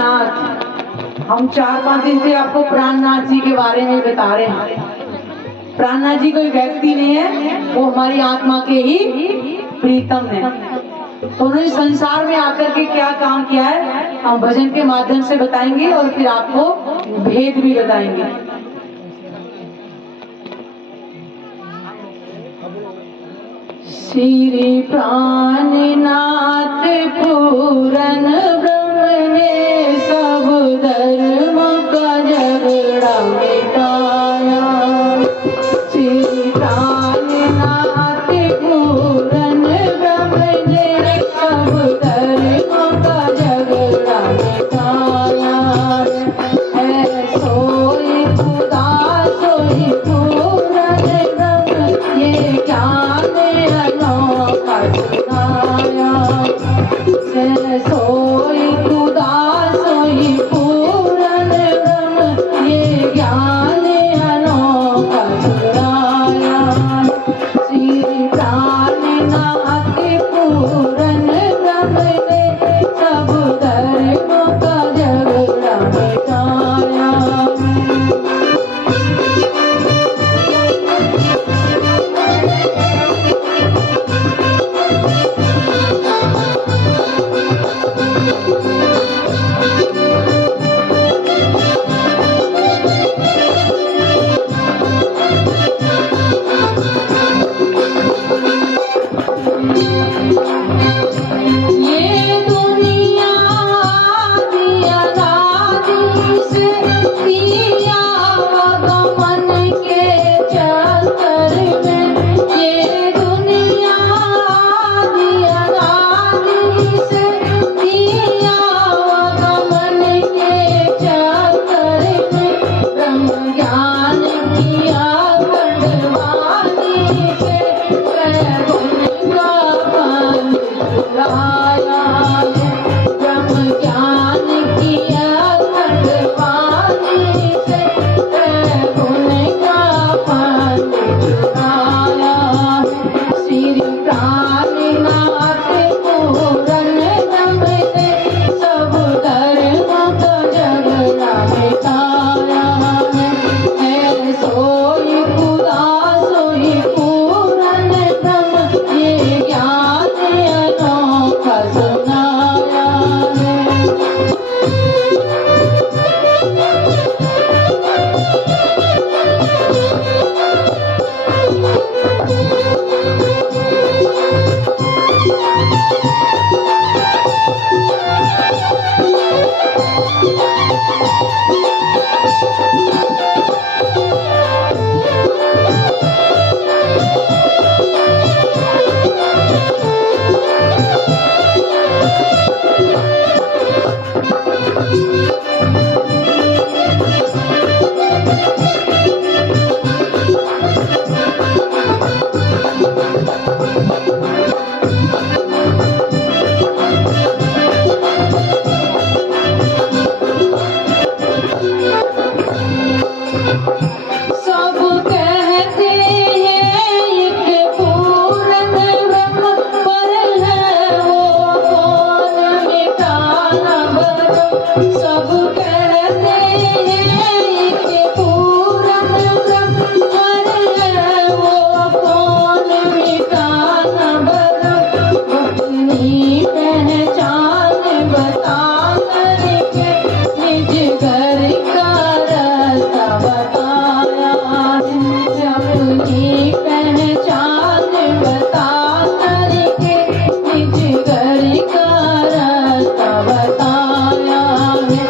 प्राणनाथ। हम 4-5 दिन से आपको प्राणनाथ जी के बारे में बता रहे हैं। प्राणनाथ जी कोई व्यक्ति नहीं है, वो हमारी आत्मा के ही प्रीतम है। तो उन्होंने संसार में आकर के क्या काम किया है हम भजन के माध्यम से बताएंगे और फिर आपको भेद भी बताएंगे। श्री प्राणनाथ पूरन ब्रह्म ने सब धर्म का झगड़ा मिटाया। श्री प्राणनाथ पूरन ब्रह्म ने सब धर्म का झगड़ा मिटाया। है सोई खुदा सोई पूरन ब्रह्म ये ज्ञान अनोखा सुनाया। सोई खुदा सोई पूरन ब्रह्म ये ज्ञान अनोखा सुनाया। श्री प्राणनाथ पूरन ब्रह्म ने सब धर्मों का झगड़ा मिटाया। ये दुनिया दिया दादी से दिया भगवान के चक्कर में। ये दुनिया दिया दादी से दिया भगवान के चक्कर में। ब्रह्म ज्ञान किया खंडवानी से गुण का फल चुराया है। ब्रह्म ज्ञान किया खंडवानी से गुण का फल चुराया है। श्री प्राणनाथ पूरन ब्रह्म ने सब धर्म का झगड़ा मिटाया है। सोई खुदा सोई पूरन ब्रह्म ये ज्ञान अनोखा सुनाया है। सब कहते हैं एक पूरन ब्रह्म पर है वो कौन मिटाना भरम। सब कहते हैं एक पूरन ब्रह्म पर है वो कौन मिटाना भरम। अपनी पहचान बता करके निज घर का रास्ता बताया है। अपनी पहचान बता करके निज घर का रास्ता बताया है।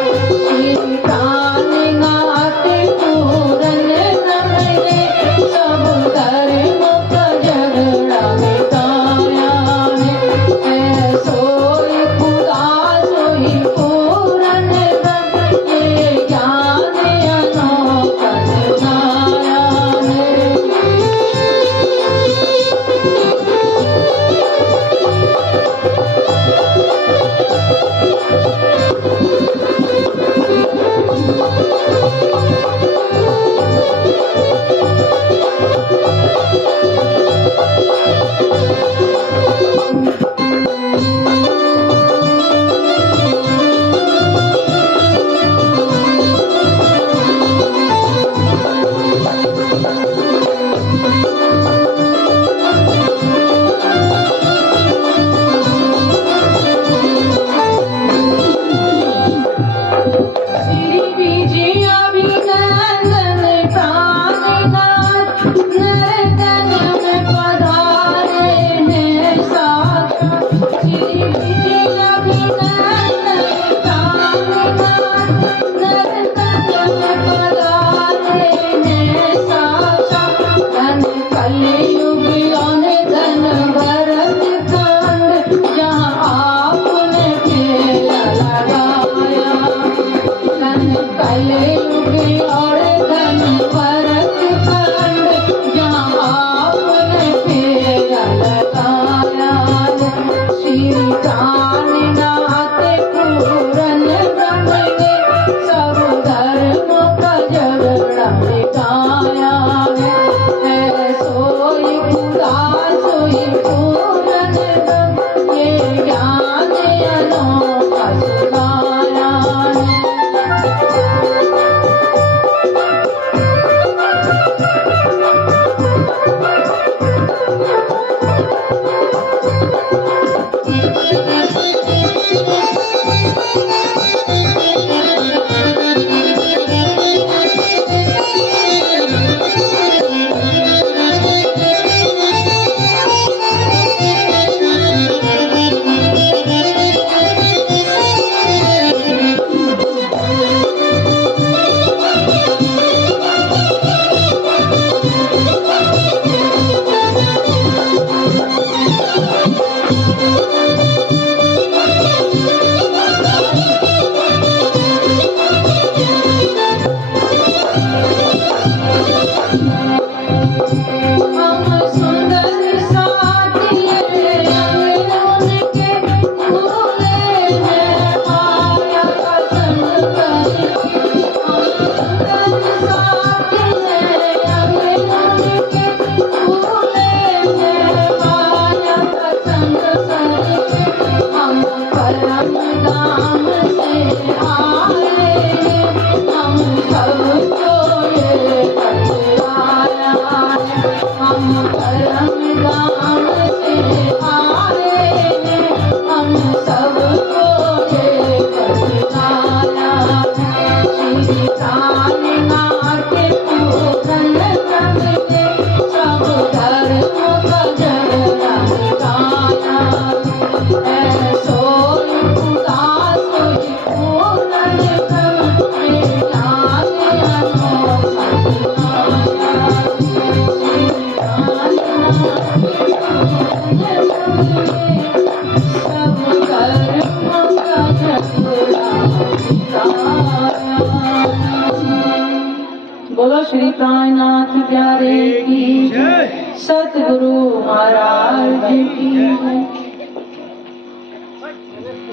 बोलो श्री प्राणनाथ प्यारे की जय, सतगुरु महाराज की जय।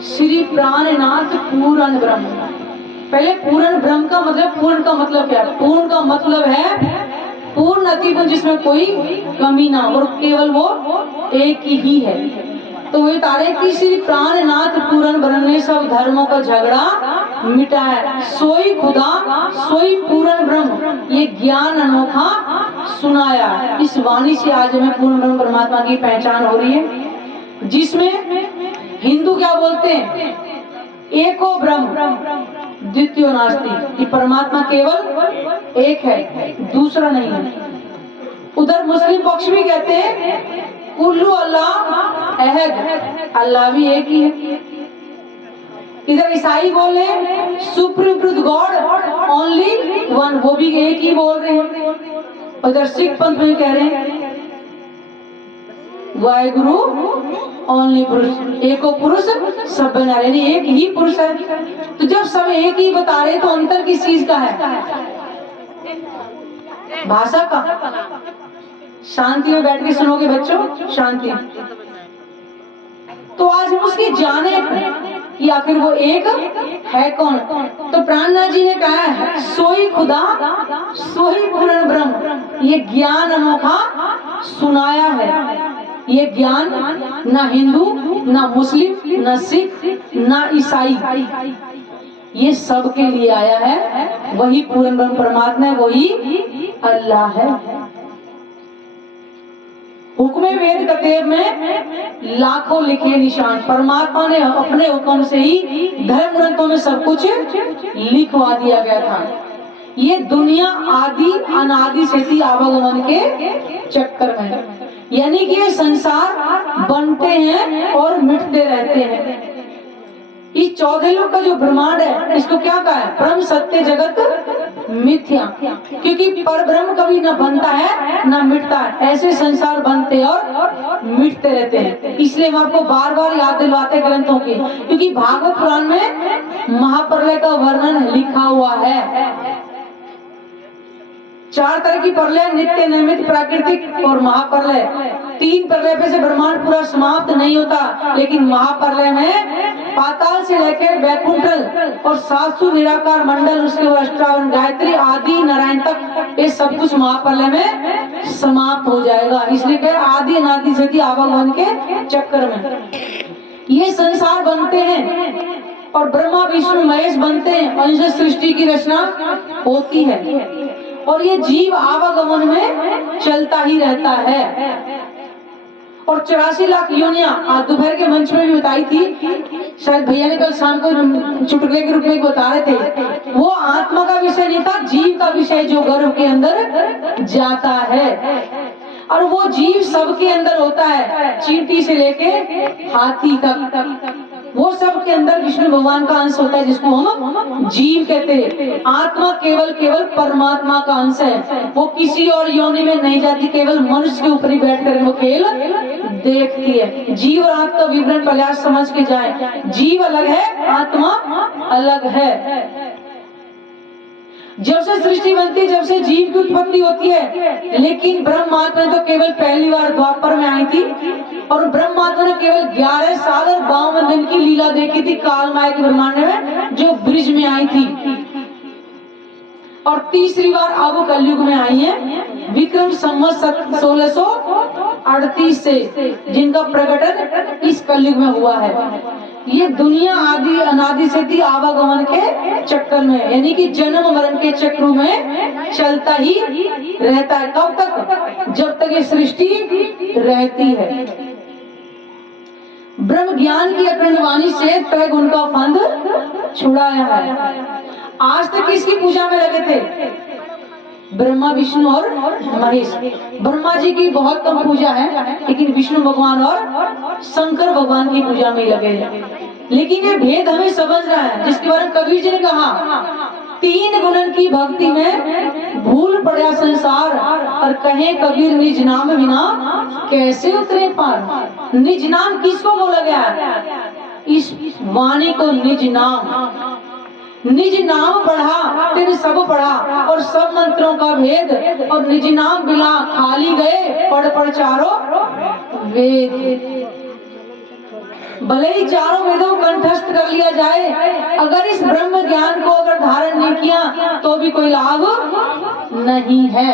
श्री प्राणनाथ पूर्ण ब्रह्म। पहले पूर्ण ब्रह्म का मतलब, पूर्ण का मतलब क्या है? पूर्ण का मतलब है पूर्ण अतिगुण, जिसमें कोई कमी ना, और केवल वो एक ही है। तो वे तारे की श्री प्राणनाथ पूर्ण ब्रह्म ने सब धर्मों का झगड़ा मिटाया, सोई खुदा सोई पूर्ण ब्रह्म ये ज्ञान अनोखा सुनाया। इस वाणी से आज हमें पूर्ण ब्रह्म परमात्मा की पहचान हो रही है, जिसमें हिंदू क्या बोलते हैं? एको ब्रह्म द्वितीय नास्ति, कि परमात्मा केवल एक है, दूसरा नहीं है। उधर मुस्लिम पक्ष भी कहते हैं कुल्लू अल्लाह अहद, अल्लाह भी एक ही है। इधर ईसाई बोले supreme truth God only one, वो भी एक ही बोल रहे हैं। उधर सिख पंथ में कह रहे हैं वाहेगुरु ओनली पुरुष, एको पुरुष सब बना रहे, एक ही पुरुष है। तो जब सब एक ही बता रहे तो अंतर किस चीज का है? भाषा का। शांति में बैठ के सुनोगे बच्चों, शांति। तो आज हम उसकी जाने कि आखिर वो एक है कौन। तो प्राणनाथ जी ने कहा है सोई खुदा सोई पूर्ण ब्रह्म ये ज्ञान अनोखा सुनाया है। ये ज्ञान ना हिंदू ना मुस्लिम ना सिख ना ईसाई, ये सबके लिए आया है। वही पूर्ण ब्रह्म परमात्मा है, वही अल्लाह है। हुक्मे वेद कतेब में लाखों लिखे निशान, परमात्मा ने अपने हुक्म से ही धर्म ग्रंथों में सब कुछ लिखवा दिया गया था। ये दुनिया आदि अनादि से थी आवागमन के चक्कर में, यानी कि ये संसार बनते हैं और मिटते रहते हैं। इस 14 लोक का जो ब्रह्मांड है इसको क्या कहा है? ब्रह्म सत्य जगत मिथ्या, क्योंकि पर ब्रह्म कभी न बनता है न मिटता है, ऐसे संसार बनते और मिटते रहते हैं। इसलिए हम आपको बार बार याद दिलवाते ग्रंथों की, क्योंकि भागवत पुराण में महाप्रलय का वर्णन लिखा हुआ है। 4 तरह की प्रलय, नित्य नैमित प्राकृतिक और महाप्रलय। 3 प्रलय पे से ब्रह्मांड पूरा समाप्त नहीं होता, लेकिन महाप्रलय में पाताल से लेकर वैकुंठ और 700 निराकार मंडल, उसके अष्टावन गायत्री आदि नारायण तक, ये सब कुछ महाप्रलय में समाप्त हो जाएगा। इसलिए कह आदि अनादि से आवागमन के चक्कर में ये संसार बनते हैं और ब्रह्मा विष्णु महेश बनते हैं और इनसे सृष्टि की रचना होती है और ये जीव आवागमन में चलता ही रहता है। और 84 लाख योनियां आज दोपहर के मंच में भी बताई थी, शायद भैया ने कल शाम को चुटकुले के रूप में बता रहे थे। वो आत्मा का विषय नहीं था, जीव का विषय जो गर्भ के अंदर जाता है। और वो जीव सबके अंदर होता है, चींटी से लेके हाथी तक, वो सब के अंदर विष्णु भगवान का अंश होता है, जिसको हम जीव कहते हैं। आत्मा केवल परमात्मा का अंश है, वो किसी और योनि में नहीं जाती, केवल मनुष्य के ऊपर ही बैठकर वो खेल देखती है। जीव और आत्मा का विवरण पहले समझ के जाए। जीव अलग है, आत्मा अलग है। जब से सृष्टि बनती है, जब से जीव की उत्पत्ति होती है, लेकिन ब्रह्मात्मा तो केवल पहली बार द्वापर में आई थी और ब्रह्मात्मा ने केवल 11 साल और 52 दिन की लीला देखी थी काल माया के ब्रह्मांड में, जो ब्रिज में आई थी। और तीसरी बार अब कलयुग में आई है विक्रम संवत 1638 से, जिनका प्रकटन इस कलयुग में हुआ है। ये दुनिया आदि अनादि से थी आवागमन के चक्कर में, यानी कि जन्म मरण के चक्र में चलता ही रहता है। कब तक? जब तक ये सृष्टि रहती है। ब्रह्म ज्ञान की अखंड वाणी से तय गुण का फंद छुड़ाया है। आज तक किसकी पूजा में लगे थे? ब्रह्मा विष्णु और महेश। ब्रह्मा जी की बहुत कम पूजा है, लेकिन विष्णु भगवान और शंकर भगवान की पूजा में लगे हैं। लेकिन ये भेद हमें समझ रहा है, जिसके बारे में कबीर जी ने कहा 3 गुणन की भक्ति में भूल पड़ा संसार, और कहे कबीर निज नाम बिना कैसे उतरे पार। निज नाम किसको बोला गया? इस वाणी को निज नाम, निज नाम पढ़ा तिन सब पढ़ा, और सब मंत्रों का भेद, और निज नाम बिला खाली गए, पढ़ पढ़ चारों वेद। भले ही चारों वेदों कंठस्थ कर लिया जाए, अगर इस ब्रह्म ज्ञान को अगर धारण नहीं किया तो भी कोई लाभ नहीं है।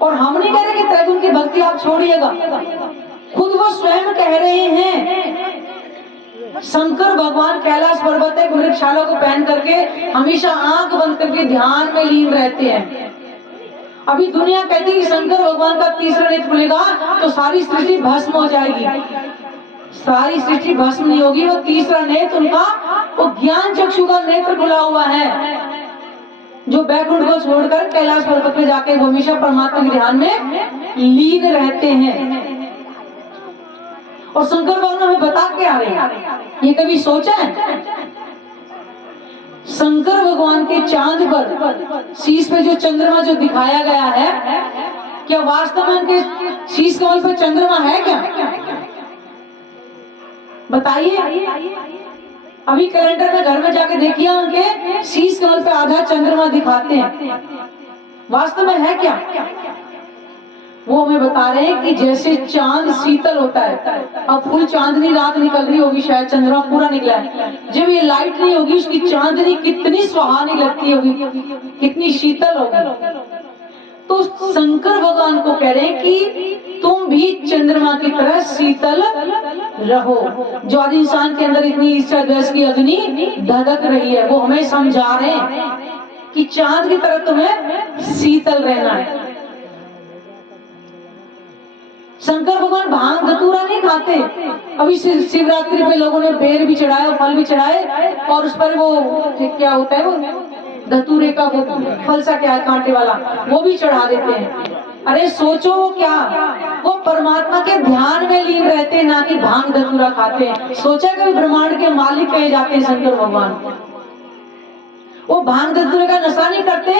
और हम नहीं कह रहे कि त्रैगुण की भक्ति आप छोड़िएगा, खुद वो स्वयं कह रहे हैं। शंकर भगवान कैलाश पर्वत एक वृक्षशाला को पहन करके हमेशा आंख बंद करके ध्यान में लीन रहते हैं। अभी दुनिया कहती है कि शंकर भगवान का तीसरा नेत्र खुलेगा तो सारी सृष्टि भस्म हो जाएगी। सारी सृष्टि भस्म नहीं होगी, वो तीसरा नेत्र उनका वो ज्ञान चक्षु का नेत्र खुला हुआ है, जो बैकुंठ को छोड़कर कैलाश पर्वत पे जाके हमेशा परमात्मा के ध्यान में लीन रहते हैं। और शंकर भगवान हमें बता के आ रहे हैं, ये कभी सोचा है? शंकर भगवान के चांद पर शीश पे जो चंद्रमा जो दिखाया गया है, क्या वास्तव में उनके शीश कमल पर चंद्रमा है क्या? बताइए। अभी कैलेंडर में घर में जाके देखिए, उनके शीश कमल पे आधा चंद्रमा दिखाते हैं, वास्तव में है क्या? वो हमें बता रहे हैं कि जैसे चांद शीतल होता है, अब फुल चांदनी रात निकल रही होगी, शायद चंद्रमा पूरा निकला है, जब ये लाइट नहीं होगी उसकी चांदनी कितनी सुहानी लगती होगी, कितनी शीतल होगी। तो शंकर भगवान को कह रहे हैं कि तुम भी चंद्रमा की तरह शीतल रहो। जो आज इंसान के अंदर इतनी ईर्ष्या द्वेष की अग्नि धधक रही है, वो हमें समझा रहे हैं कि चांद की तरह तुम्हें शीतल रहना है। शंकर भगवान भांग धतूरा नहीं खाते। अभी शिवरात्रि पे लोगों ने बेर भी चढ़ाए और फल भी चढ़ाए, और उस पर वो क्या होता है, वो धतूरे का वो फल सा क्या है कांटे वाला, वो भी चढ़ा देते हैं। अरे सोचो वो क्या, वो परमात्मा के ध्यान में लीन रहते हैं, ना कि भांग धतूरा खाते हैं। सोचा कभी ब्रह्मांड के मालिक कहे जाते हैं शंकर भगवान, वो भांग धतूरे का नशा नहीं करते,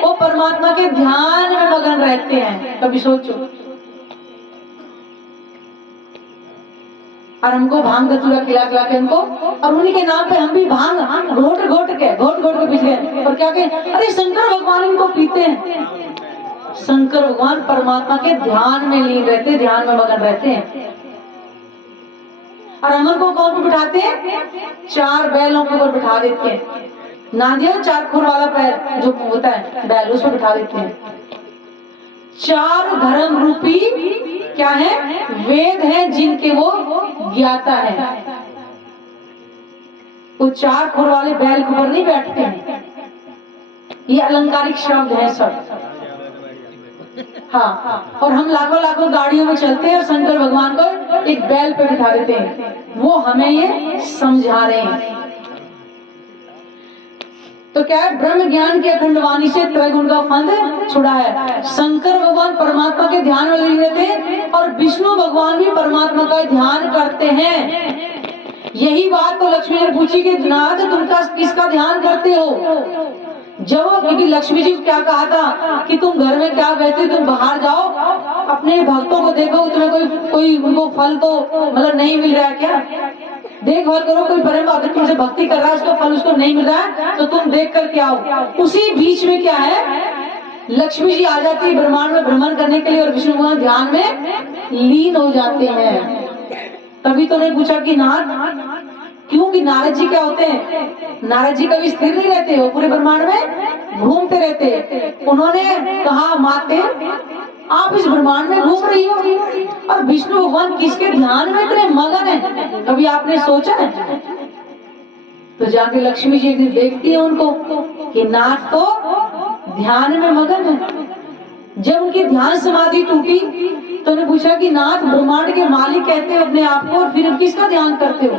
वो परमात्मा के ध्यान में मगन रहते हैं। कभी सोचो। और हमको भांग धतूरा खिला खिला के उनको, और उन्हीं के नाम पे हम भी भांग घोट घोट के पीते हैं। और क्या कहें, अरे शंकर भगवान इनको पीते हैं। शंकर भगवान परमात्मा के ध्यान में लीन रहते, ध्यान में मगन रहते हैं। और अमर को कौन पे बिठाते हैं? 4 बैलों के ऊपर बिठा देते हैं। नादिया 4 खुर वाला पैर जो होता है बैल, उस पर बिठा देते हैं। 4 धर्म रूपी क्या है? वेद हैं जिनके वो ज्ञाता है। वो 4 खुर वाले बैल के ऊपर नहीं बैठते हैं, ये अलंकारिक शब्द है सब। हाँ, और हम लाखों गाड़ियों में चलते हैं और शंकर भगवान को एक बैल पे बिठा देते हैं। वो हमें ये समझा रहे हैं। तो क्या है, ब्रह्म ज्ञान की अखंड वाणी से त्रैगुण का फंद छुड़ा है। शंकर भगवान परमात्मा के ध्यान में लीन रहते, और विष्णु भगवान भी परमात्मा का ध्यान करते हैं। यही बात तो लक्ष्मी ने पूछी कि नाथ तुम किसका ध्यान करते हो? जब क्योंकि लक्ष्मी जी को क्या कहा था कि तुम घर में क्या बैठे, तुम बाहर जाओ, अपने भक्तों को देखो, तुम्हें कोई उनको फल तो मतलब नहीं मिल रहा है क्या? देखभाल करो, कोई प्रेम अगर तुमसे भक्ति कर रहा है, उसका फल उसको नहीं मिल रहा है तो तुम देख कर के आओ। उसी बीच में क्या है, लक्ष्मी जी आ जाती है ब्रह्मांड में भ्रमण करने के लिए, और विष्णु भगवान ध्यान में लीन हो जाते हैं। तभी तो उन्हें पूछा कि नाथ क्यों, कि नारद जी क्या होते हैं? नारद जी कभी स्थिर नहीं रहते, वो पूरे ब्रह्मांड में घूमते रहते। उन्होंने कहा माते आप इस ब्रह्मांड में घूम रही हो, और विष्णु भगवान किसके ध्यान में इतने मगन है, कभी आपने सोचा है? तो जाके लक्ष्मी जी एक दिन देखती है उनको कि नाथ तो ध्यान में मगन है। जब उनकी ध्यान समाधि टूटी तो उन्हें पूछा कि नाथ ब्रह्मांड के मालिक कहते हो अपने आप को, और फिर किसका ध्यान करते हो?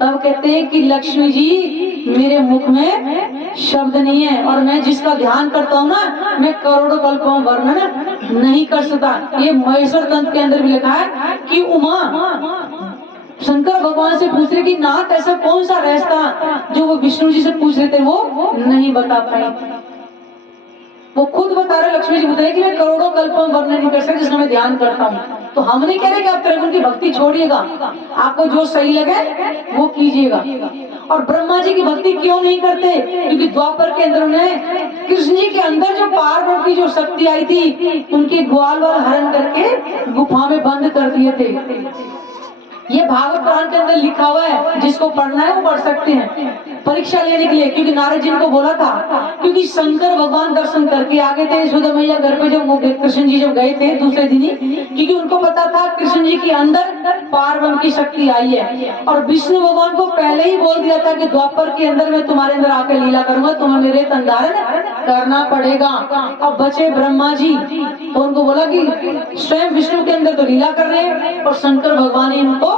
तब कहते हैं कि लक्ष्मी जी मेरे मुख में शब्द नहीं है, और मैं जिसका ध्यान करता हूँ ना, मैं करोड़ों कल्पों वर्णन नहीं कर सकता। ये महेश्वर तंत्र के अंदर भी लिखा है कि उमा शंकर भगवान से पूछ रहे कि नाथ ऐसा कौन सा रास्ता जो वो विष्णु जी से पूछ रहे थे वो नहीं बता पाए। वो खुद बता रहे, लक्ष्मी जी बता रहे कि मैं करोड़ों कल्पों वर्णन नहीं कर सकता जिसका मैं ध्यान करता हूँ। तो हम नहीं कह रहे कि आप त्रैगुण की भक्ति छोड़िएगा, आपको जो सही लगे वो कीजिएगा। और ब्रह्मा जी की भक्ति क्यों नहीं करते? क्योंकि द्वापर के अंदर उन्हें कृष्ण जी के अंदर जो पार्वती की जो शक्ति आई थी, उनके ग्वाल वाल हरण करके गुफा में बंद कर दिए थे। ये भागवत पुराण के अंदर लिखा हुआ है, जिसको पढ़ना है वो पढ़ सकते हैं परीक्षा लेने के लिए। क्योंकि नारद जी को बोला था, क्योंकि शंकर भगवान दर्शन करके आ गए थे यशोदा मैया घर पे, जब वो कृष्ण जी जब गए थे दूसरे दिन ही, क्योंकि उनको पता था कृष्ण जी के अंदर पार्वती की शक्ति आई है। और विष्णु भगवान को पहले ही बोल दिया था कि द्वापर के अंदर मैं तुम्हारे अंदर आकर लीला करूंगा, तुम्हें मेरे तन धारण करना पड़ेगा। अब बचे ब्रह्मा जी, तो उनको बोला कि स्वयं विष्णु के अंदर तो लीला कर रहे हैं और शंकर भगवान इनको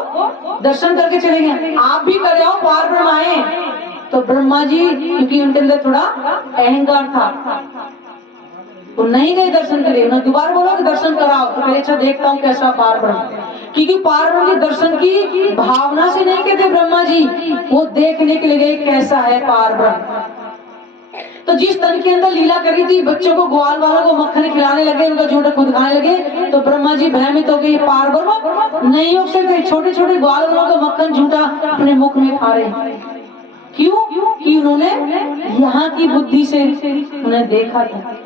दर्शन करके चले गए, आप भी करे आओ, पार ब्रह्म आए। तो ब्रह्मा जी, क्योंकि उनके अंदर थोड़ा अहंकार था, वो नहीं गए दर्शन के लिए। उन्होंने दोबारा बोला कि दर्शन कराओ, तो पहले अच्छा देखता हूँ कैसा पार ब्रह्म, क्योंकि पार ब्रह्म के दर्शन की भावना से नहीं कहते ब्रह्मा जी, वो देखने के लिए गए कैसा है पार ब्रह्म। तो जिस तन के अंदर लीला करी थी, बच्चों को ग्वाल वालों को मक्खन खिलाने लगे, उनका झूठा खुद खाने लगे, तो ब्रह्मा जी भ्रमित हो गए, पार ब्रह्म नहीं हो सकते, छोटे छोटे ग्वाल वालों का मक्खन झूठा अपने मुख में खा रहे। क्यों? कि उन्होंने यहाँ की बुद्धि से उन्हें देखा था।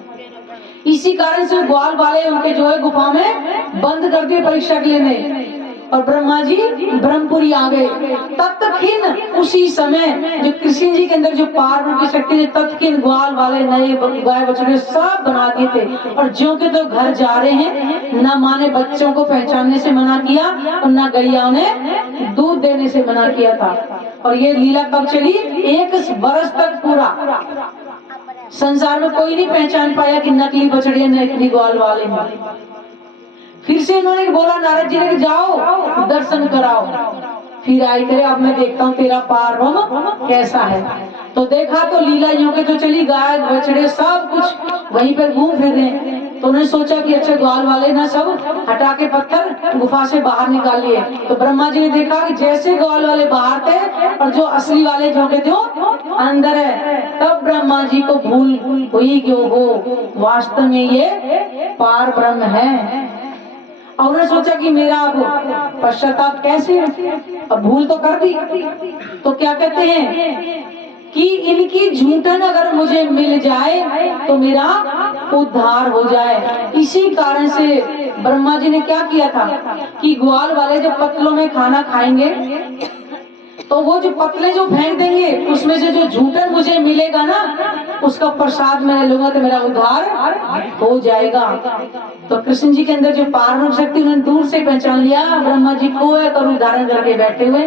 इसी कारण से ग्वाल वाले उनके जो है गुफा में बंद कर दिए परीक्षा के लिए। और ब्रह्मा जी ब्रह्मपुरी आ गए। तत्क्षण उसी समय जो कृष्ण जी के अंदर जो पार्वती की शक्ति ने तत्क्षण ग्वाल वाले नए गाय बछड़े सब बना दिए थे। और ज्यों के तो घर जा रहे हैं, न माँ ने बच्चों को पहचानने से मना किया और न गैया ने दूध देने से मना किया था। और ये लीला कब चली? 1 वर्ष तक पूरा। संसार में कोई नहीं पहचान पाया कि नकली बछड़े नकली ग्वाल वाले हैं। फिर से इन्होंने बोला नारद जी ने कि जाओ दर्शन कराओ। फिर आई करे, अब मैं देखता हूँ तेरा पार ब्रह्म कैसा है। तो देखा तो लीला यूं के जो चली, गाय बछड़े सब कुछ वहीं पर घूम फिर रहे हैं। तो उन्होंने सोचा कि अच्छा ग्वाल वाले ना सब हटा के पत्थर गुफा से बाहर निकाल लिए। तो ब्रह्मा जी ने देखा कि जैसे ग्वाल वाले बाहर थे और जो असली वाले जो के थे अंदर है। तब ब्रह्मा जी को भूल हुई कि वो वास्तव में ये पार ब्रह्म है। और उन्होंने सोचा कि मेरा अब पश्चाताप कैसे है, अब भूल तो कर दी। तो क्या कहते हैं कि इनकी झूठन अगर मुझे मिल जाए तो मेरा उद्धार हो जाए। इसी कारण से ब्रह्मा जी ने क्या किया था कि ग्वाल वाले जब पतलों में खाना खाएंगे तो वो जो पतले जो फेंक देंगे, उसमें से जो झूठन मुझे मिलेगा ना, उसका प्रसाद मैं लूंगा तो मेरा उद्धार हो जाएगा। तो कृष्ण जी के अंदर जो पार शक्ति उन्होंने दूर से पहचान लिया ब्रह्मा जी को करूँ धारण करके बैठे हुए।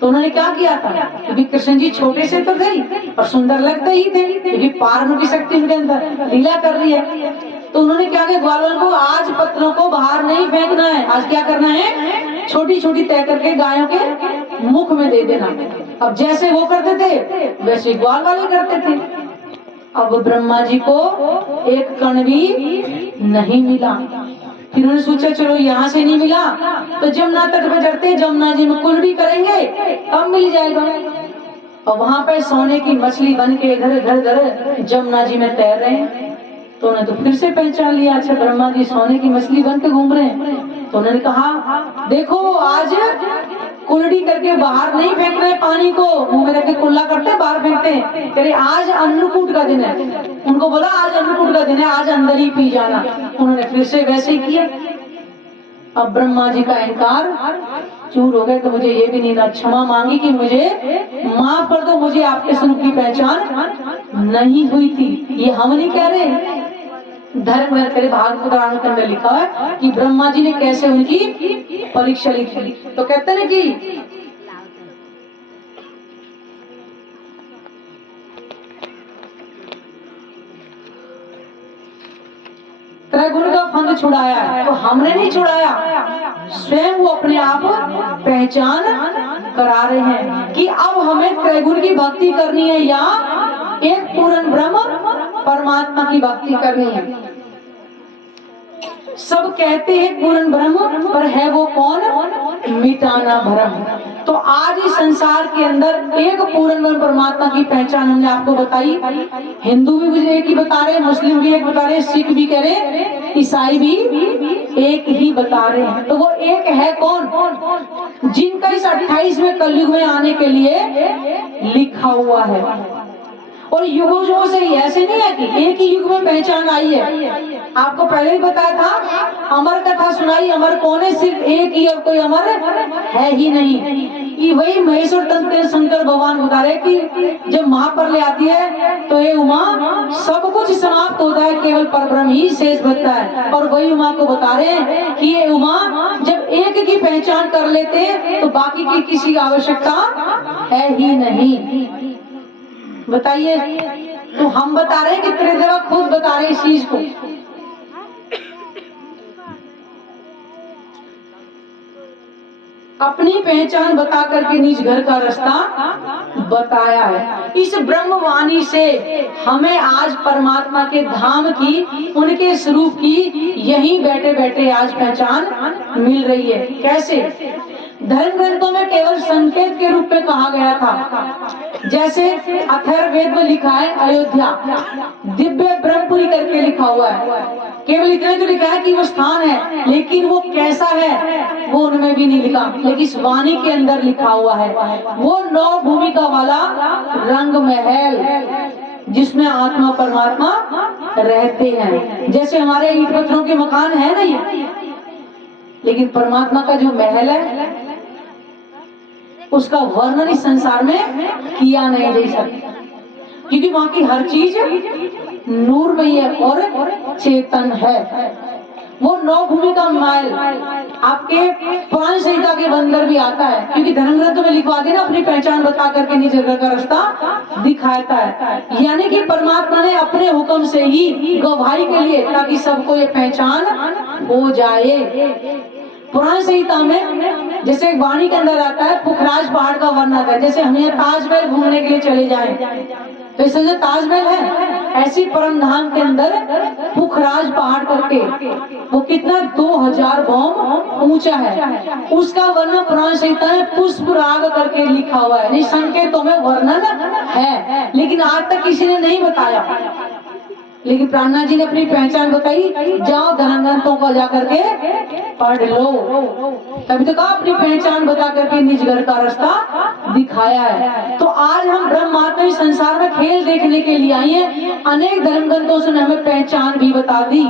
तो उन्होंने क्या किया था, क्योंकि कृष्ण जी छोटे से तो थे और सुंदर लगते ही थे, क्योंकि पार की शक्ति उनके अंदर लीला कर रही है। तो उन्होंने क्या किया, ग्वालों को आज पत्रों को बाहर नहीं फेंकना है, आज क्या करना है, छोटी छोटी तय करके गायों के मुख में दे देना। अब जैसे वो करते थे वैसे ग्वाल वाले करते थे। अब ब्रह्मा जी को एक कण भी नहीं मिला। फिर उन्होंने सोचा चलो यहाँ से नहीं मिला तो जमुना तट पे चढ़ते, जमुना जी में कुल्डी करेंगे तब मिल जाएगा। और वहां पे सोने की मछली बन के इधर इधर जमुना जी में तैर रहे हैं। तो उन्होंने तो फिर से पहचान लिया, अच्छा ब्रह्मा जी सोने की मछली बन के घूम रहे हैं। तो उन्होंने कहा देखो आज कुल्डी करके बाहर नहीं फेंक रहे पानी को, मुंह में रख के कुल्ला करते बाहर फेंकते हैं, अरे आज अन्नकूट का दिन है। उनको बोला आज अन्नकूट का दिन है, आज अंदर ही पी जाना। उन्होंने फिर से वैसे ही किया। अब ब्रह्मा जी का अहंकार चूर हो गए। तो मुझे ये भी नहीं क्षमा मांगी कि मुझे माफ कर दो, मुझे आपके स्वरूप की पहचान नहीं हुई थी। ये हम नहीं कह रहे, धर्म ग्रंथ करे भागवत पुराण के अंदर लिखा है कि ब्रह्मा जी ने कैसे उनकी परीक्षा ली थी। तो कहते हैं कि त्रैगुण का फंद छुड़ाया, तो हमने नहीं छुड़ाया, स्वयं वो अपने आप पहचान करा रहे हैं कि अब हमें त्रैगुण की भक्ति करनी है या एक पूर्ण ब्रह्म परमात्मा की भक्ति करनी है। सब कहते हैं पूर्ण ब्रह्म, पर है वो कौन, मिटाना भ्रम। तो आज इस संसार के अंदर एक पूर्ण ब्रह्म परमात्मा की पहचान हमने आपको बताई। हिंदू भी मुझे एक ही बता रहे, मुस्लिम भी एक बता रहे, सिख भी कह रहे, ईसाई भी एक ही बता रहे हैं। तो वो एक है कौन? जिनका इस 28वें कलयुग में आने के लिए लिखा हुआ है। और युगों युगों से ही, ऐसे नहीं है कि एक ही युग में पहचान आई है। आपको पहले ही बताया था, अमर कथा सुनाई। अमर कौन है? सिर्फ एक ही, और कोई अमर है ही नहीं। कि वही महेश्वर तंत्र शंकर भगवान बता रहे कि जब महाप्रलय आती है तो ये उमा सब कुछ समाप्त होता है, केवल परब्रह्म ही शेष बचता है। और वही उमा को बता रहे हैं कि ये उमा जब एक की पहचान कर लेते तो बाकी की किसी आवश्यकता है ही नहीं। बताइए, तो हम बता रहे हैं कि त्रिदेवा खुद बता रहे इस चीज को। अपनी पहचान बता करके निज घर का रास्ता बताया है। इस ब्रह्मवाणी से हमें आज परमात्मा के धाम की, उनके स्वरूप की यहीं बैठे बैठे आज पहचान मिल रही है। कैसे? धर्म ग्रंथों में केवल संकेत के रूप में कहा गया था। जैसे अथर्ववेद में लिखा है अयोध्या, दिव्य ब्रह्मपुरी करके लिखा हुआ है। केवल इतना जो लिखा है कि वो स्थान है, लेकिन वो कैसा है वो उनमें भी नहीं लिखा। लेकिन इस वाणी के अंदर लिखा हुआ है वो 9 भूमिका वाला रंग महल, जिसमें आत्मा परमात्मा रहते हैं। जैसे हमारे ईंट पत्थरों के मकान है ना ये, लेकिन परमात्मा का जो महल है उसका वर्णन इस संसार में किया नहीं जा सकता, क्योंकि वहां की हर चीज नूरमयी है और चेतन है। वो 9 भूमि का महल आपके पुराण संहिता के अंदर भी आता है, क्योंकि धर्म ग्रंथों में लिखवा देना अपनी पहचान बता करके निज घर का रास्ता दिखाता है। यानी कि परमात्मा ने अपने हुक्म से ही गवाही के लिए, ताकि सबको ये पहचान हो जाए। पुराण संहिता में जैसे वाणी के अंदर आता है पुखराज पहाड़ का वर्णन है। जैसे हम यहाँ ताजमहल घूमने के लिए चले जाएं तो इसे जो ताजमहल है, ऐसी परम धाम के अंदर पुखराज पहाड़ करके वो कितना 2000 भौम ऊंचा है, उसका वर्णन पुराण संहिता में पुष्प राग करके लिखा हुआ है। संकेतों में वर्णन है, लेकिन आज तक किसी ने नहीं बताया। लेकिन प्राणनाथ जी ने अपनी पहचान बताई, जाओ धर्म ग्रंथों को जाकर के पढ़ लो। तभी तो कहा अपनी पहचान बता करके निज घर का रास्ता दिखाया है। तो आज हम ब्रह्मात्मा संसार में खेल देखने के लिए आई हैं। अनेक धर्म ग्रंथों से हमें पहचान भी बता दी।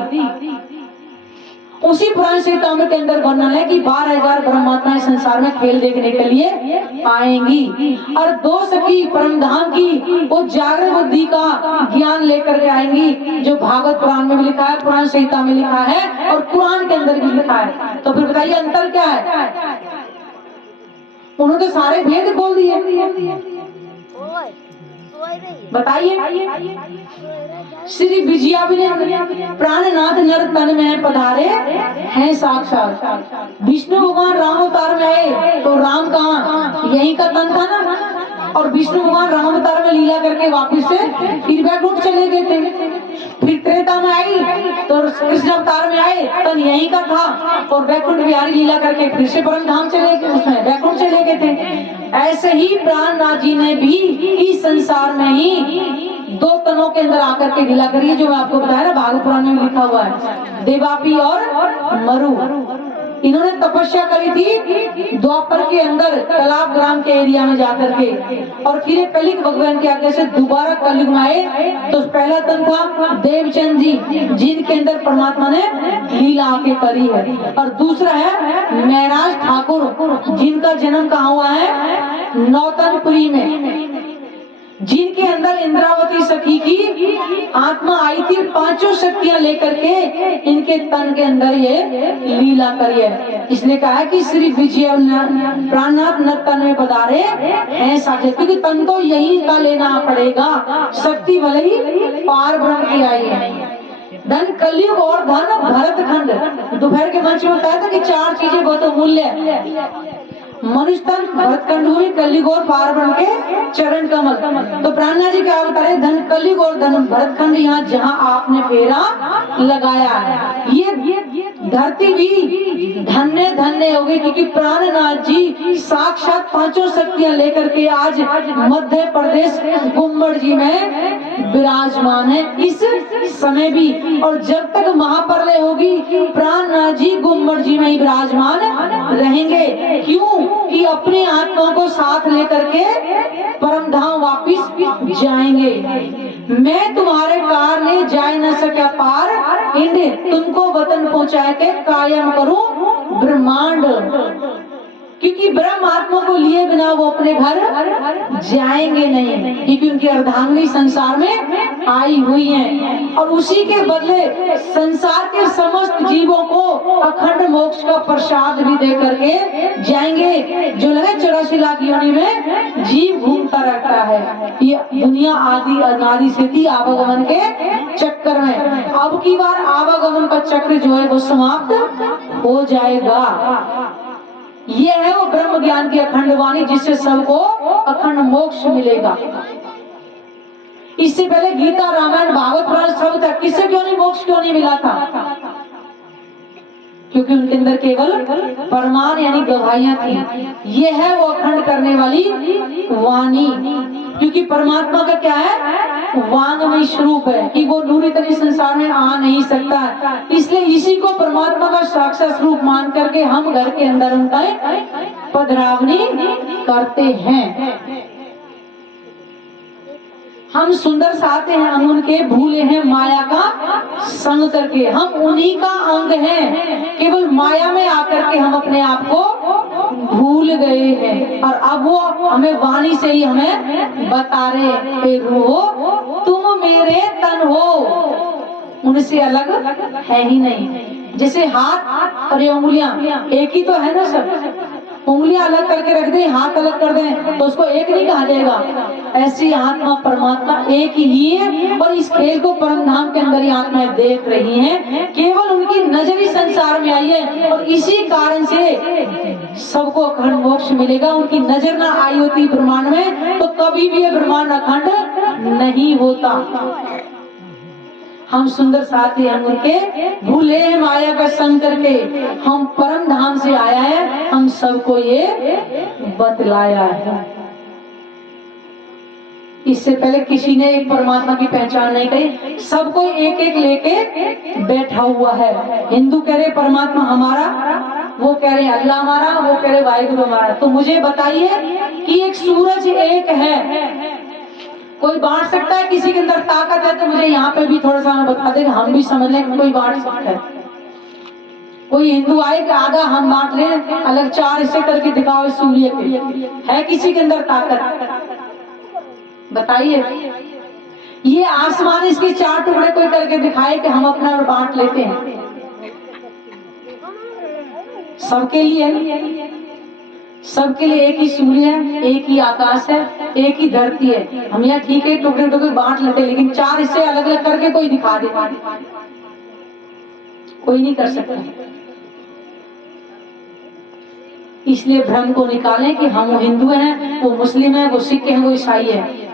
उसी पुराण संहिता के अंदर वर्णन है कि 12,000 ब्रह्मात्माएं संसार में खेल देखने के लिए आएंगी, और 2 सखी परम धाम की वो जागृत बुद्धि का ज्ञान लेकर के आएंगी, जो भागवत पुराण में भी लिखा है, पुराण संहिता में लिखा है और कुरान के अंदर भी लिखा है। तो फिर बताइए अंतर क्या है? उन्होंने तो सारे भेद खोल दिए। बताइए। श्री विजया प्राणनाथ नर तन में पधारे हैं साक्षात। विष्णु भगवान राम अवतार में आए तो राम कहाँ? यहीं का तन था ना। और विष्णु भगवान राम अवतार में लीला करके वापिस से फिर वैकुंठ चले गए थे। फिर त्रेता में आई तो कृष्ण अवतार में आए, तन यहीं का था, और वैकुंठ बिहारी लीला करके फिर से परम धाम चले गए, उसमें वैकुंठ चले गए थे। ऐसे ही प्राणनाथ जी ने भी इस संसार में ही 2 तनों के अंदर आकर के लीला करी है, जो मैं आपको बताया ना, भागवत पुराण में लिखा हुआ है, देवापी और मरु। इन्होंने तपस्या करी थी द्वापर के अंदर तालाब ग्राम के एरिया में जाकर के, और फिर कलिक भगवान के आगे से दोबारा कलयुग में आए। तो पहला तन था देवचंद जी, जिनके अंदर परमात्मा ने लीला आके करी है, और दूसरा है महराज ठाकुर, जिनका जन्म कहाँ हुआ है? नौतनपुरी में, जिनके अंदर इंद्रावती सखी की आत्मा आई थी। 5 शक्तियां लेकर के इनके तन के अंदर ये लीला करी है। इसलिए कहा है कि श्री विजय प्राणनाथ नर तन में पधारे हैं साक्षात, क्योंकि तन तो यही का लेना पड़ेगा। शक्ति भले ही पार ब्रह्म की आई है। धन कलयुग और धन भरत खंड। दोपहर के मंच में बताया था कि 4 चीजें बहुत अमूल्य है। मनुष्य तन, भरत खंड हुई, कलयुग और पार ब्रह्म के चरण कमल। तो प्राणनाथ जी क्या बता रहे? धन कलयुग और धन भरत खंड, यहाँ जहाँ आपने फेरा लगाया है, ये धरती भी धन्य धन्य हो गई, क्योंकि प्राणनाथ जी साक्षात 5 शक्तियां लेकर के आज मध्य प्रदेश कुंभड़ जी में विराजमान है इस समय भी, और जब तक महाप्रलय होगी प्राणनाथ जी गुम्बद जी में ही विराजमान रहेंगे। क्यों कि अपने आत्मा को साथ लेकर के परम धाम वापिस जाएंगे। मैं तुम्हारे कार ले जाए न सका पार इंड, तुमको वतन पहुंचा के कायम करूं ब्रह्मांड। क्योंकि ब्रह्म आत्मा को लिए बिना वो अपने घर जाएंगे नहीं, क्योंकि उनकी अर्धांगिनी संसार में आई हुई हैं, और उसी के बदले संसार के समस्त जीवों को अखंड मोक्ष का प्रसाद भी दे करके जाएंगे। जो लगे 84 लाख योनि में जीव घूमता रहता है, ये दुनिया आदि अनादि से थी आवागमन के चक्कर में। अब की बार आवागमन का चक्र जो है वो समाप्त हो जाएगा। ये है वो ब्रह्म ज्ञान की अखंड वाणी, जिससे सबको अखंड मोक्ष मिलेगा। इससे पहले गीता रामायण भागवत पुराण सब तक किससे क्यों नहीं मोक्ष क्यों नहीं मिला था? क्योंकि उनके अंदर केवल प्रमाण यानी गवाहियां थी। ये है वो अखंड करने वाली वाणी, क्योंकि परमात्मा का क्या है? वांगमय स्वरूप है कि वो दूरी तरी संसार में आ नहीं सकता, इसलिए इसी को परमात्मा का साक्षात स्वरूप मान करके हम घर के अंदर उनका पधरावनी करते हैं। हम सुंदर साथे हैं, हम उनके भूले हैं माया का संग करके, हम उन्हीं का अंग हैं। केवल माया में आकर के हम अपने आप को भूल गए हैं, और अब वो हमें वाणी से ही हमें बता रहे, रूहो तुम मेरे तन हो, उनसे अलग है ही नहीं। जैसे हाथ और ये उंगलियां एक ही तो है ना सब, उंगलियां अलग करके रख दे, हाथ अलग कर दें तो उसको एक नहीं कहा जाएगा। ऐसी आत्मा परमात्मा एक ही है, और इस खेल को परम धाम के अंदर ही आत्माएं देख रही हैं। केवल उनकी नजर ही संसार में आई है, और इसी कारण से सबको अखंड मोक्ष मिलेगा। उनकी नजर ना आई होती ब्रह्मांड में तो कभी भी ये ब्रह्मांड अखंड नहीं होता। हम सुंदर साथी, हम उनके भूले माया का संग करके हम परम धाम से आया है, हम सबको ये बतलाया है। इससे पहले किसी ने एक परमात्मा की पहचान नहीं करी, सबको एक एक लेके बैठा हुआ है। हिंदू कह रहे परमात्मा हमारा, वो कह रहे अल्लाह हमारा, वो कह रहे वाहिगुरु हमारा। तो मुझे बताइए कि एक सूरज एक है, कोई बांट सकता है? किसी के अंदर ताकत है तो मुझे यहाँ पे भी थोड़ा सा बता देगा, हम भी समझ लें कोई बांट सकता है। कोई हिंदू आए कि आधा हम बांट लें, अलग 4 हिस्से करके दिखाओ सूर्य के, है किसी के अंदर ताकत? बताइए। ये आसमान इसके 4 टुकड़े कोई करके दिखाए कि हम अपना और बांट लेते हैं। सबके लिए, सबके लिए एक ही सूर्य है, एक ही आकाश है, एक ही धरती है। हम यहाँ ठीक है टुकड़े टुकड़े बांट लेते हैं, लेकिन 4 हिस्से अलग अलग करके कोई दिखा दे, कोई नहीं कर सकता। इसलिए भ्रम को निकालें कि हम हिंदू हैं, वो मुस्लिम है, वो सिख है, वो ईसाई है।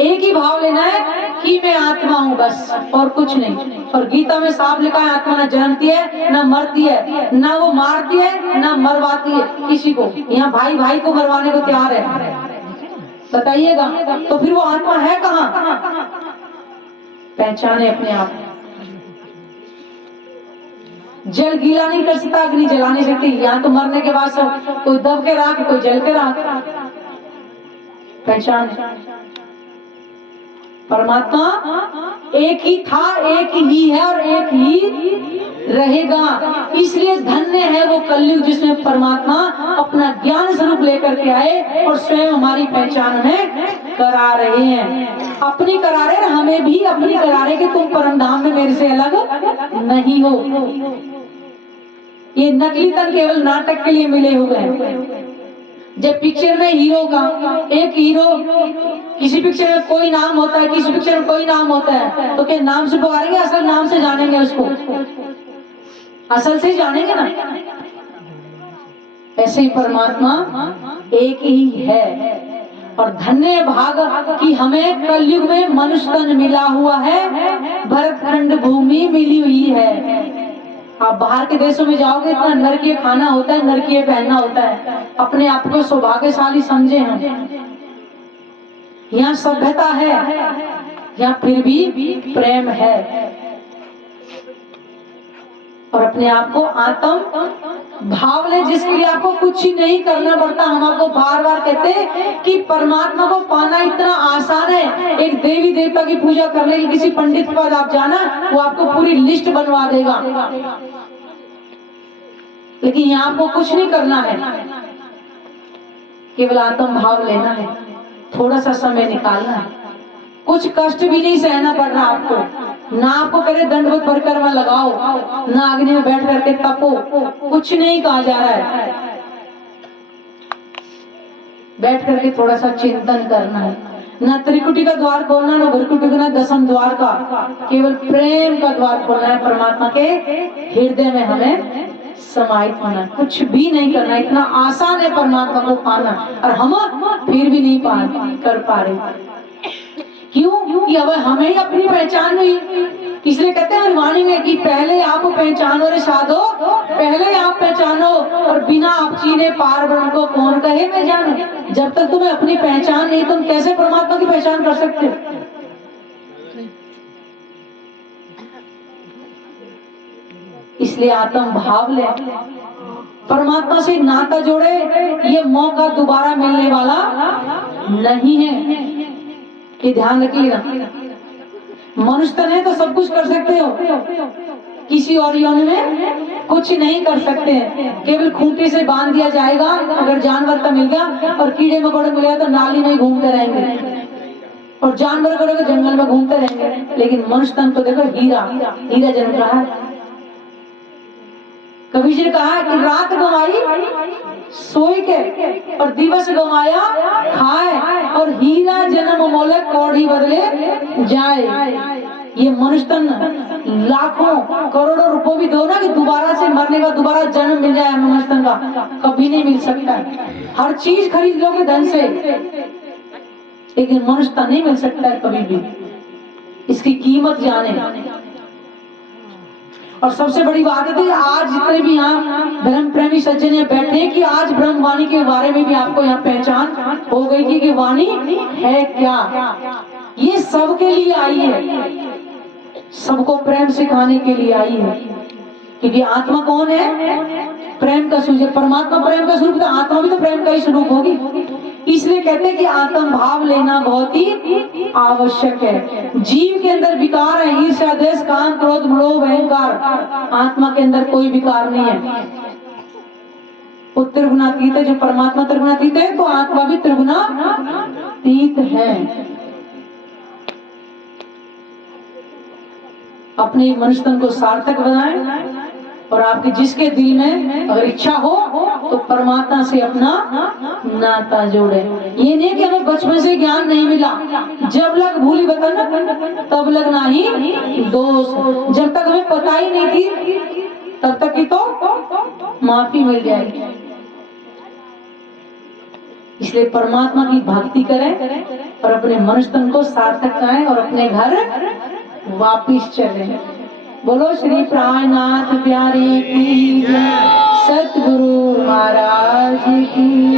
एक ही भाव लेना है कि मैं आत्मा हूँ बस, और कुछ नहीं। और गीता में साफ लिखा है आत्मा न जन्मती है न मरती है, न वो मारती है न मरवाती है किसी को। यहाँ भाई भाई को मरवाने को तैयार है, बताइएगा। तो फिर वो आत्मा है कहाँ? पहचाने अपने आप। जल गीला नहीं कर सकता, अग्नि जला नहीं सकती। यहाँ तो मरने के बाद सब कोई दब के राख, कोई जल के राख। पहचान परमात्मा एक ही था, एक ही है और एक ही रहेगा। इसलिए धन्य है वो कलयुग जिसमें परमात्मा अपना ज्ञान स्वरूप लेकर के आए और स्वयं हमारी पहचान में करा रहे हैं। अपनी करा रहे, हमें भी अपनी करा रहे कि तुम परम धाम में मेरे से अलग नहीं हो। ये नकली तन केवल नाटक के लिए मिले हुए हैं। जब पिक्चर में हीरो का एक हीरो, किसी पिक्चर में कोई नाम होता है, किसी पिक्चर में कोई नाम होता है, तो क्या नाम से पुकारेंगे? असल नाम से जानेंगे उसको, असल से जानेंगे ना। ऐसे ही परमात्मा एक ही है। और धन्य भाग कि हमें कलयुग में मनुष्य तन मिला हुआ है, भरतखंड भूमि मिली हुई है। आप बाहर के देशों में जाओगे इतना नरकीय खाना होता है, नरकीय पहनना होता है। अपने आप को सौभाग्यशाली समझे हम। यहाँ सभ्यता है, या फिर भी प्रेम है। और अपने आप को आत्म भाव ले, जिसके लिए आपको कुछ ही नहीं करना पड़ता। हम आपको बार बार कहते हैं कि परमात्मा को पाना इतना आसान है। एक देवी देवता की पूजा करने के किसी पंडित के पास आप जाना, वो आपको पूरी लिस्ट बनवा देगा, लेकिन यहाँ आपको कुछ नहीं करना है, केवल आत्म भाव लेना है, थोड़ा सा समय निकालना है। कुछ कष्ट भी नहीं सहना पड़ रहा आपको, ना आपको करे दंडवत परिक्रमा लगाओ, ना अग्नि में बैठ करके तपो, कुछ नहीं कहा जा रहा है। बैठ करके थोड़ा सा चिंतन करना है। ना त्रिकुटी का द्वार खोलना, ना भरकुटी का, ना दसम द्वार का, केवल प्रेम का द्वार खोलना है। परमात्मा के हृदय में हमें समाहित होना, कुछ भी नहीं करना। इतना आसान है परमात्मा को पाना, और हम फिर भी नहीं कर पा रहे। क्यों? कि अब हमें ही अपनी पहचान हुई। इसलिए कहते हैं वाणी में कि पहले आप पहचानो रे साधो, पहले आप पहचानो, और बिना आप चीने पार ब्रह्म को कौन कहे मैं जानूं। जब तक तुम्हें अपनी पहचान नहीं, तुम कैसे परमात्मा की पहचान कर सकते हो? इसलिए आत्म भाव ले, परमात्मा से नाता जोड़े। ये मौका दोबारा मिलने वाला नहीं है, ये ध्यान रखिएगा। मनुष्य तन है तो सब कुछ कर सकते हो, किसी और योनि में कुछ नहीं कर सकते हैं। केवल खूंटे से बांध दिया जाएगा, अगर जानवर का मिल गया, और कीड़े मकोड़े मिल गया तो नाली में घूमते रहेंगे, और जानवर को जंगल में घूमते रहेंगे। लेकिन मनुष्य तन तो देखो, हीरा हीरा जन्म रहा है। कबीर जी ने कहा कि रात गंवाई सोई के, और दिवस गंवाया खाए, और हीरा जन्म मोलक कौड़ी बदले जाए। ये मनुष्य तन लाखों करोड़ों रुपए भी दो ना, कि दोबारा से मरने का दोबारा जन्म मिल जाए मनुष्य तन का, कभी नहीं मिल सकता। हर चीज खरीद लोगे धन से, लेकिन मनुष्य तन नहीं मिल सकता है कभी भी। इसकी कीमत जाने। और सबसे बड़ी बात है, आज जितने भी यहाँ धर्म प्रेमी सज्जन यहाँ बैठे हैं, कि आज ब्रह्म वाणी के बारे में भी आपको यहाँ पहचान हो गई कि वाणी है क्या। ये सबके लिए आई है, सबको प्रेम सिखाने के लिए आई है। क्योंकि आत्मा कौन है? प्रेम का स्वरूप। परमात्मा प्रेम का स्वरूप, तो आत्मा भी तो प्रेम का ही स्वरूप होगी। इसलिए कहते हैं कि आत्म भाव लेना बहुत ही आवश्यक है। जीव के अंदर विकार है, ईर्ष्या, द्वेष, काम, क्रोध, मोह, अहंकार। आत्मा के अंदर कोई विकार नहीं है। वो त्रिगुणातीत है। जो परमात्मा त्रिगुणातीत है, तो आत्मा भी त्रिगुणातीत है। अपने मनुष्य तन को सार्थक बनाएं, और आपके जिसके दिल में अगर इच्छा हो तो परमात्मा से अपना नाता जोड़े। ये नहीं कि हमें बचपन से ज्ञान नहीं मिला, जब लग भूली बतन तब लग नहीं दोष। जब तक हमें पता ही नहीं थी, तब तक ही तो माफी मिल जाएगी। इसलिए परमात्मा की भक्ति करें, और अपने मनुष्य तन को सार्थक कराएं, और अपने घर वापिस चले। बोलो श्री प्राणनाथ प्यारे की जय, सतगुरु महाराज की।